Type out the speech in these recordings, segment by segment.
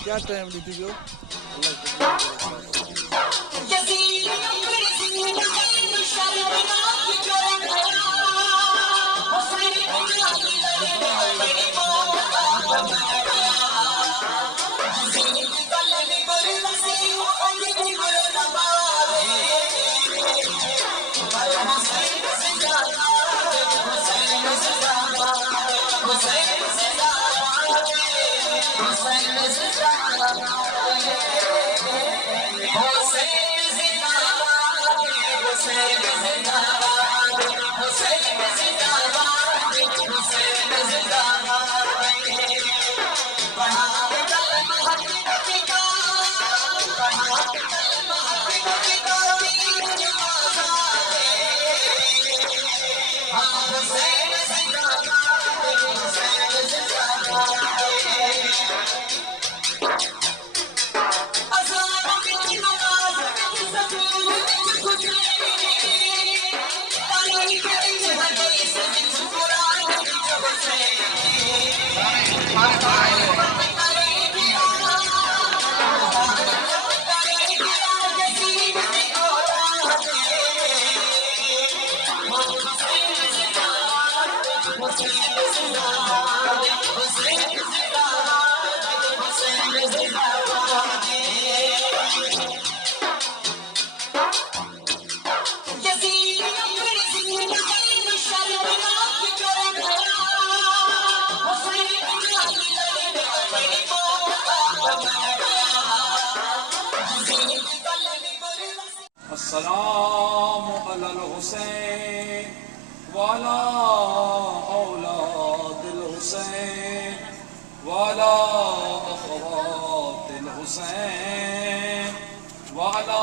क्या टाइम ली थी जो अस्सलामु अलल हुसैन वाला औलादिल हुसैन वाला अख़वातिल हुसैन वाला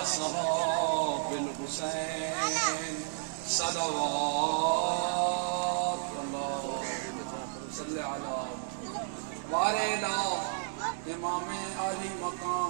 अस्हाबिल हुसैन सलवात वारेला इमाम अली मकाम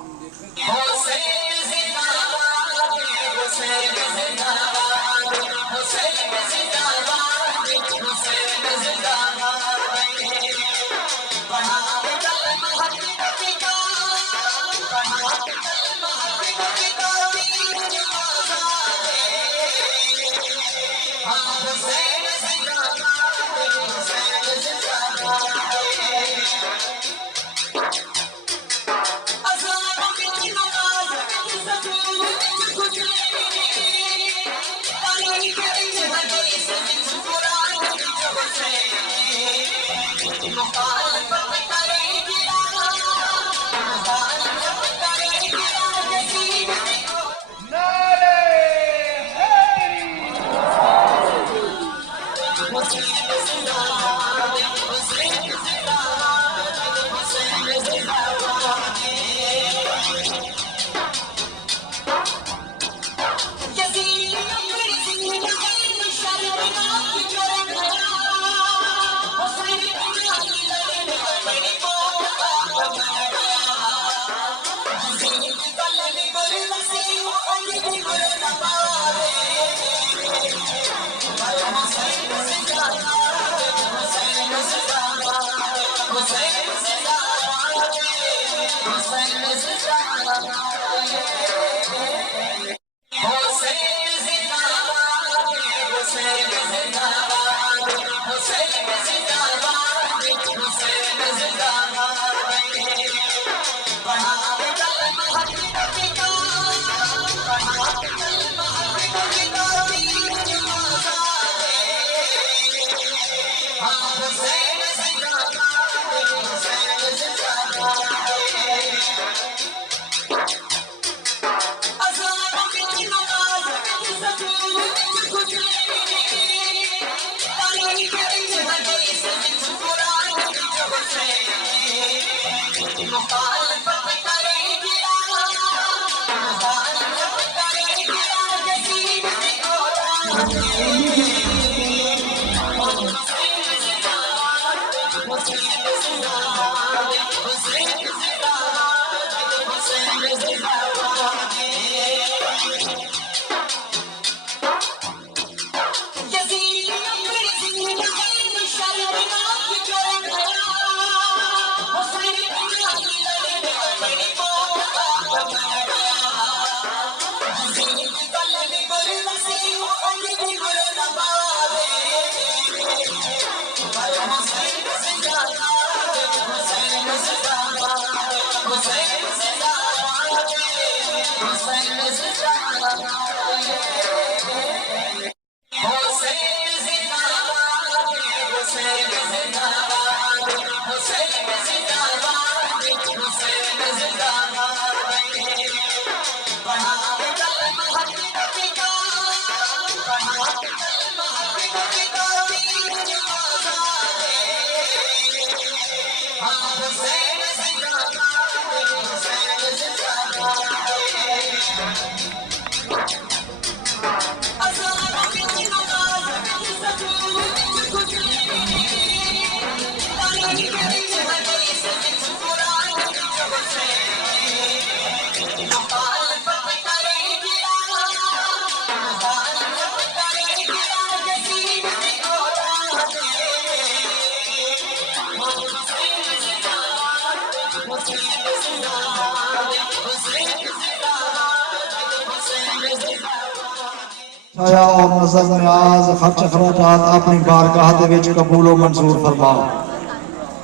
छाया और नजर न्याज खर्च खराजात अपनी बारगाह दे विच कबूल व मंजूर फरमा।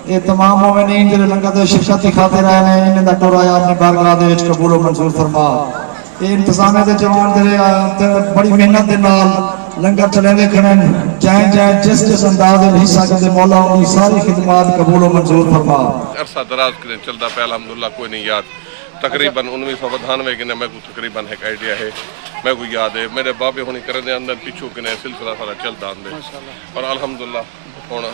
ये तमाम मोमिनीन जिहड़े लंगर दे शिरकत दी खातिर आए ने इन्हां दा टुराया अपनी बारगाह दे विच कबूल व मंजूर फरमा। ये इंतजामे दे जवान जिहड़े बड़ी मेहनत दे नाल लंगर चलांदे खड़न जै जै जिस अंदाज दे हिस्सा करदे मौला उन्हीं सारी खिदमत कबूल व मंजूर फरमा। अरसा दराज करें चलता पे अल्हम्दुलिल्लाह कोई नहीं याद तकरीबन 1992 के मैं को तकरीबन एक आइडिया है मैं को याद है मेरे बाबे होनी करे दे अंदर पिछू के सिलसिला सारा चलता आंदे और अल्हम्दुलिल्लाह हुन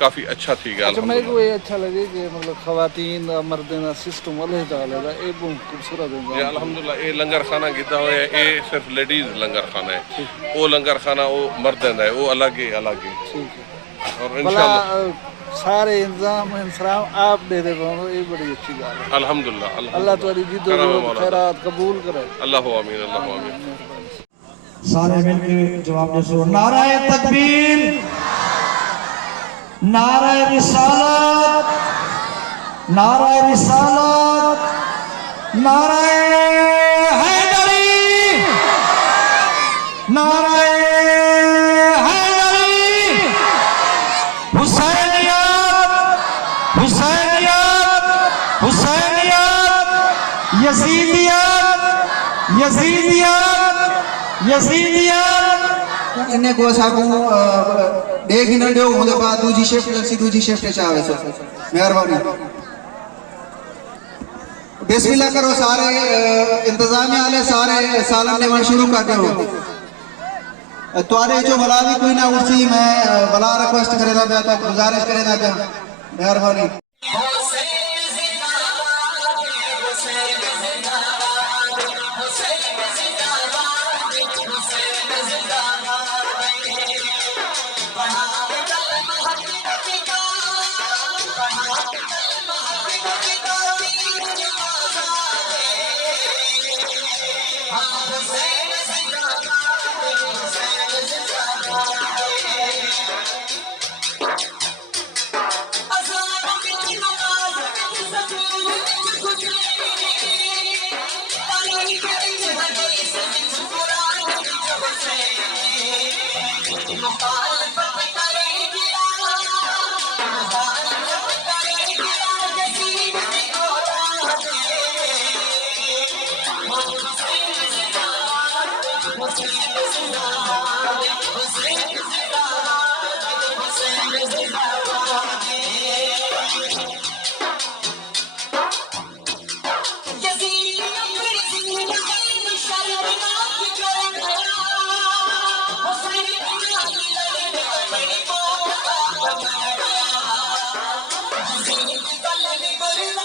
काफ़ी अच्छा थी गया। अच्छा मेरे को ये अच्छा लगे कि मतलब खवातीन मर्दों का सिस्टम अलग अलग है ये बहुत खूबसूरत है ये अल्हम्दुलिल्लाह ये लंगर खाना कीता हुआ है ये सिर्फ लेडीज लंगर खाना है वो लंगर खाना वो मर्दों का है वो अलग है ठीक है और भला सारे इंतजाम इंतजाम आप दे दे ये बड़ी अच्छी बात है अल्हम्दुलिल्लाह अल्लाह तुम्हारी जिद्दोजहद खैरात कबूल करे अल्लाह आमीन अल्लाह आमीन। सारे मिलकर जवाब दे सो नाराए तकबीर नाराए रिसालत नाराए रिसालत नाराए हैदरी नाराए हैदरी हुसैनियत हुसैनियत हुसैनियत यजीदियत यजीदियत यजीदियत इन्हें को साकू देख न दो होने बाद दूजी शिफ्ट चाहे सो मेहरबानी बिस्मिल्लाह करो सारे इंतजामिया वाले सारे सालन ने शुरू कर दो तुम्हारे जो भला भी कोई ना उसी मैं भला रिक्वेस्ट करेगा मैं तो गुजारिश करेगा क्या मेहरबानी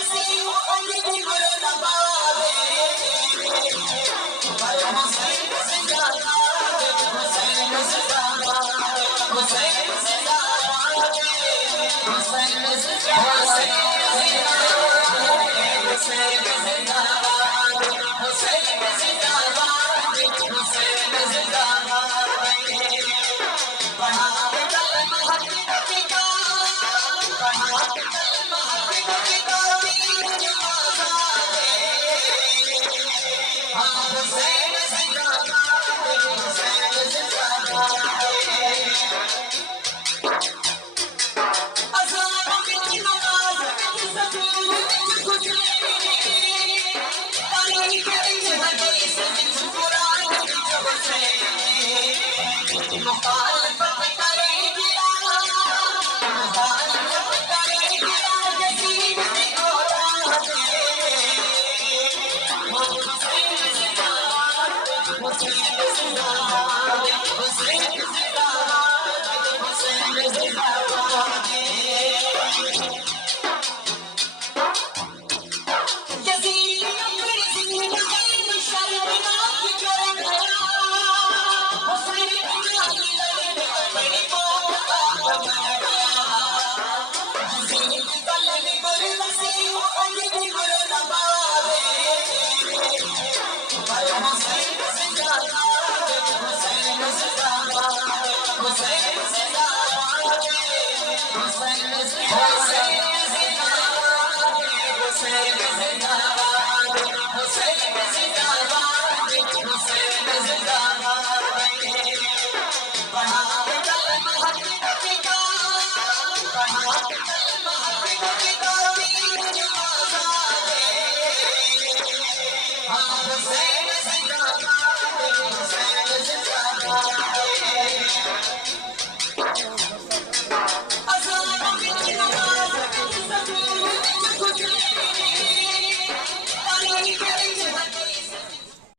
See you.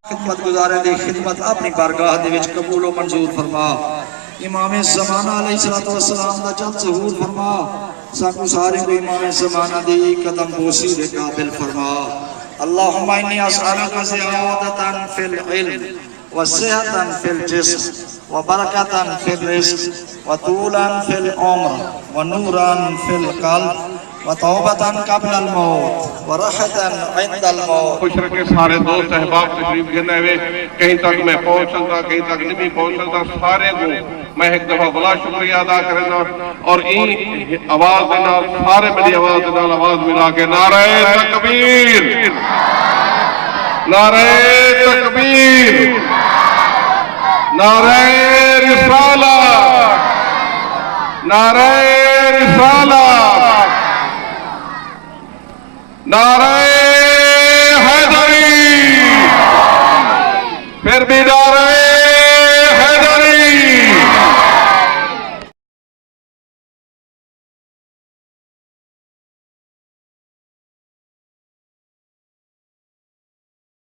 खिदमत गुजारे दी खिदमत अपनी बारगाह दे विच कबूल व मंजूर फरमा। इमाम ज़माना अलैहिस्सलातु वस्सलाम दा जल्द ज़हूर फरमा। साकू सारे को इमाम ज़माना दी कदम बोसी दे काबिल फरमा। अल्लाहुम्मा इन्नी अस्अलुका ज़ियादतन फिल इल्म व सेहतन फिल जिस्म व बरकतन फिल रिज़्क़ व तूलन फिल उम्र व नूरन फिल क़ल्ब व तौबतन क़ब्लल मौत व राहतन इंदल मौत। खुशर के सारे दोस्त अहबाब तशरीफ गिने हुए कहीं तक मैं पहुंच सकता कहीं तक नहीं भी पहुंच सकता सारे को मैं एक दफा बड़ा शुक्रिया अदा करना और इन आवाज के नाल सारे मेरी आवाज के नाल आवाज मिला के नारे तकबीर नारे तकबीर नारे रिसाला नारे रिसाला नारे